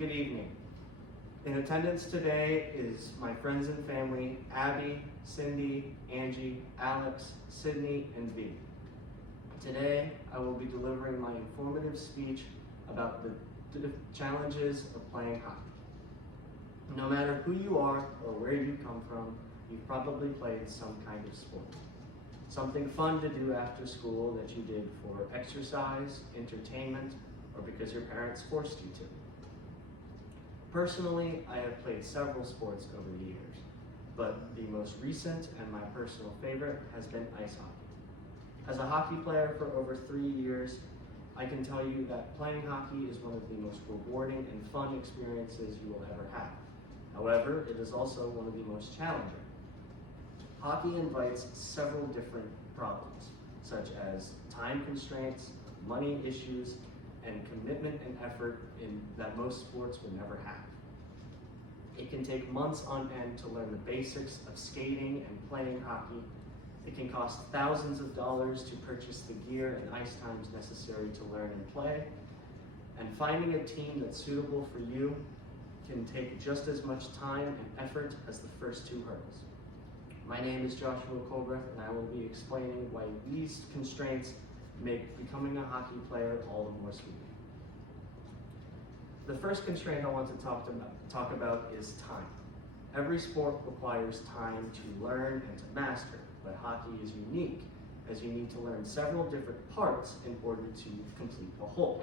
Good evening. In attendance today is my friends and family, Abby, Cindy, Angie, Alex, Sydney, and V. Today, I will be delivering my informative speech about the challenges of playing hockey. No matter who you are or where you come from, you've probably played some kind of sport. Something fun to do after school that you did for exercise, entertainment, or because your parents forced you to. Personally, I have played several sports over the years, but the most recent and my personal favorite has been ice hockey. As a hockey player for over 3 years, I can tell you that playing hockey is one of the most rewarding and fun experiences you will ever have. However, it is also one of the most challenging. Hockey invites several different problems, such as time constraints, money issues, and commitment and effort that most sports would never have. It can take months on end to learn the basics of skating and playing hockey. It can cost thousands of dollars to purchase the gear and ice times necessary to learn and play. And finding a team that's suitable for you can take just as much time and effort as the first two hurdles. My name is Joshua Colbreth, and I will be explaining why these constraints make becoming a hockey player all the more sweet. The first constraint I want to talk about is time. Every sport requires time to learn and to master, but hockey is unique, as you need to learn several different parts in order to complete the whole.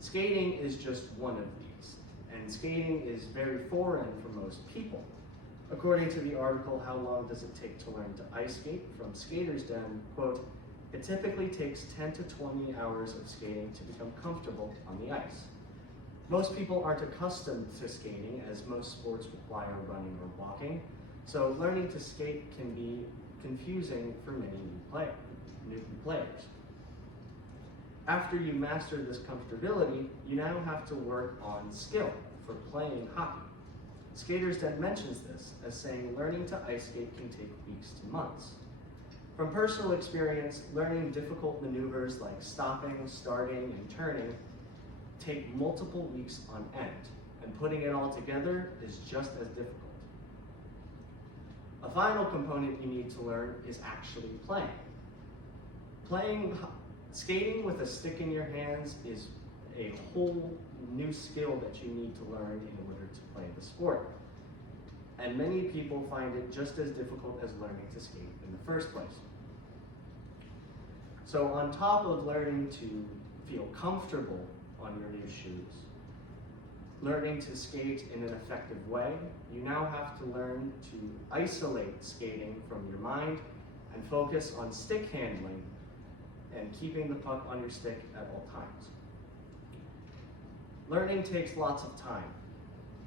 Skating is just one of these, and skating is very foreign for most people. According to the article, How Long Does It Take to Learn to Ice Skate? From Skater's Den, quote, "It typically takes 10 to 20 hours of skating to become comfortable on the ice." Most people aren't accustomed to skating, as most sports require running or walking, so learning to skate can be confusing for many new players. After you master this comfortability, you now have to work on skill for playing hockey. Skater's Den mentions this as saying learning to ice skate can take weeks to months. From personal experience, learning difficult maneuvers like stopping, starting, and turning take multiple weeks on end, and putting it all together is just as difficult. A final component you need to learn is actually playing. Skating with a stick in your hands is a whole new skill that you need to learn in order to play the sport. And many people find it just as difficult as learning to skate in the first place. So on top of learning to feel comfortable on your new shoes, learning to skate in an effective way, you now have to learn to isolate skating from your mind and focus on stick handling and keeping the puck on your stick at all times. Learning takes lots of time,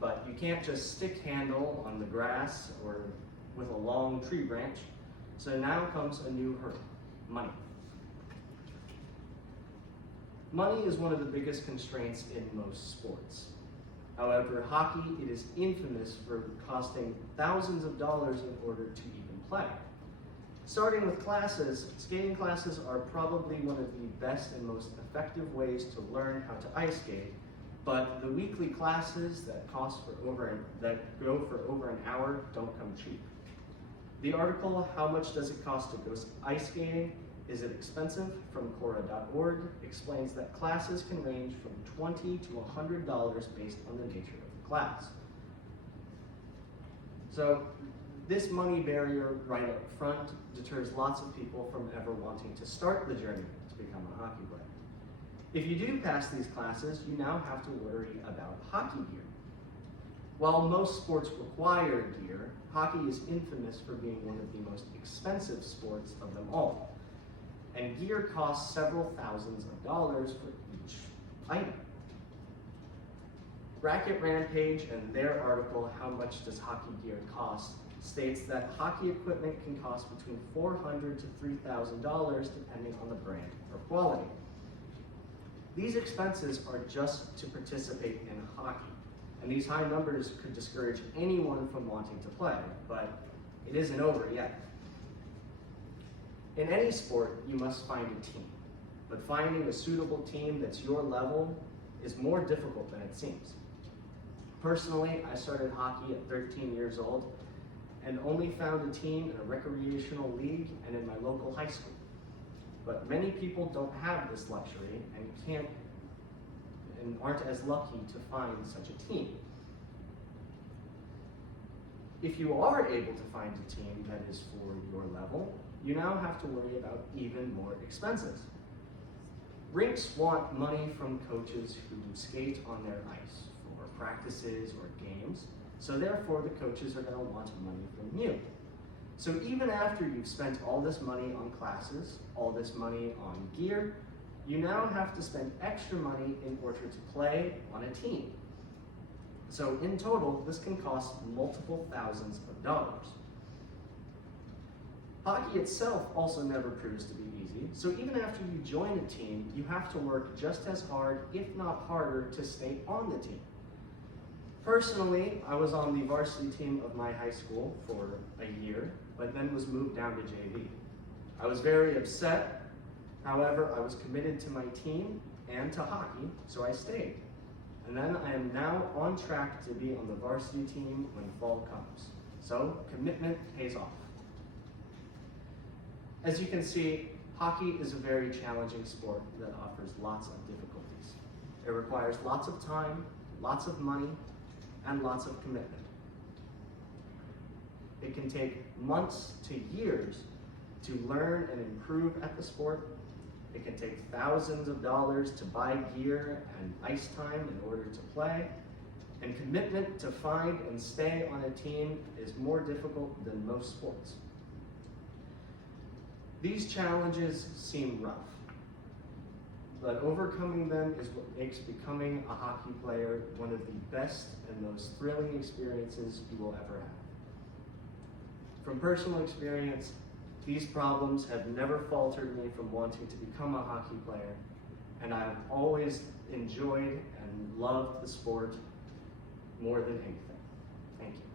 but you can't just stick handle on the grass or with a long tree branch. So now comes a new hurdle: money. Money is one of the biggest constraints in most sports. However, hockey, it is infamous for costing thousands of dollars in order to even play. Starting with classes, skating classes are probably one of the best and most effective ways to learn how to ice skate. But the weekly classes that go for over an hour don't come cheap. The article, How Much Does It Cost to Go Ice Skating? Is It Expensive? From Quora.org explains that classes can range from $20 to $100 based on the nature of the class. So this money barrier right up front deters lots of people from ever wanting to start the journey to become a hockey player. If you do pass these classes, you now have to worry about hockey gear. While most sports require gear, hockey is infamous for being one of the most expensive sports of them all. And gear costs several thousands of dollars for each item. Racket Rampage and their article, How Much Does Hockey Gear Cost? States that hockey equipment can cost between $400 to $3,000 depending on the brand or quality. These expenses are just to participate in hockey, and these high numbers could discourage anyone from wanting to play, but it isn't over yet. In any sport, you must find a team, but finding a suitable team that's your level is more difficult than it seems. Personally, I started hockey at 13 years old and only found a team in a recreational league and in my local high school. But many people don't have this luxury and aren't as lucky to find such a team. If you are able to find a team that is for your level, you now have to worry about even more expenses. Rinks want money from coaches who skate on their ice for practices or games, so therefore the coaches are going to want money from you. So even after you've spent all this money on classes, all this money on gear, you now have to spend extra money in order to play on a team. So in total, this can cost multiple thousands of dollars. Hockey itself also never proves to be easy, so even after you join a team, you have to work just as hard, if not harder, to stay on the team. Personally, I was on the varsity team of my high school for a year, but then was moved down to JV. I was very upset. However, I was committed to my team and to hockey, so I stayed. And then I am now on track to be on the varsity team when fall comes. So commitment pays off. As you can see, hockey is a very challenging sport that offers lots of difficulties. It requires lots of time, lots of money, and lots of commitment. It can take months to years to learn and improve at the sport. It can take thousands of dollars to buy gear and ice time in order to play. And commitment to find and stay on a team is more difficult than most sports. These challenges seem rough, but overcoming them is what makes becoming a hockey player one of the best and most thrilling experiences you will ever have. From personal experience, these problems have never faltered me from wanting to become a hockey player, and I have always enjoyed and loved the sport more than anything. Thank you.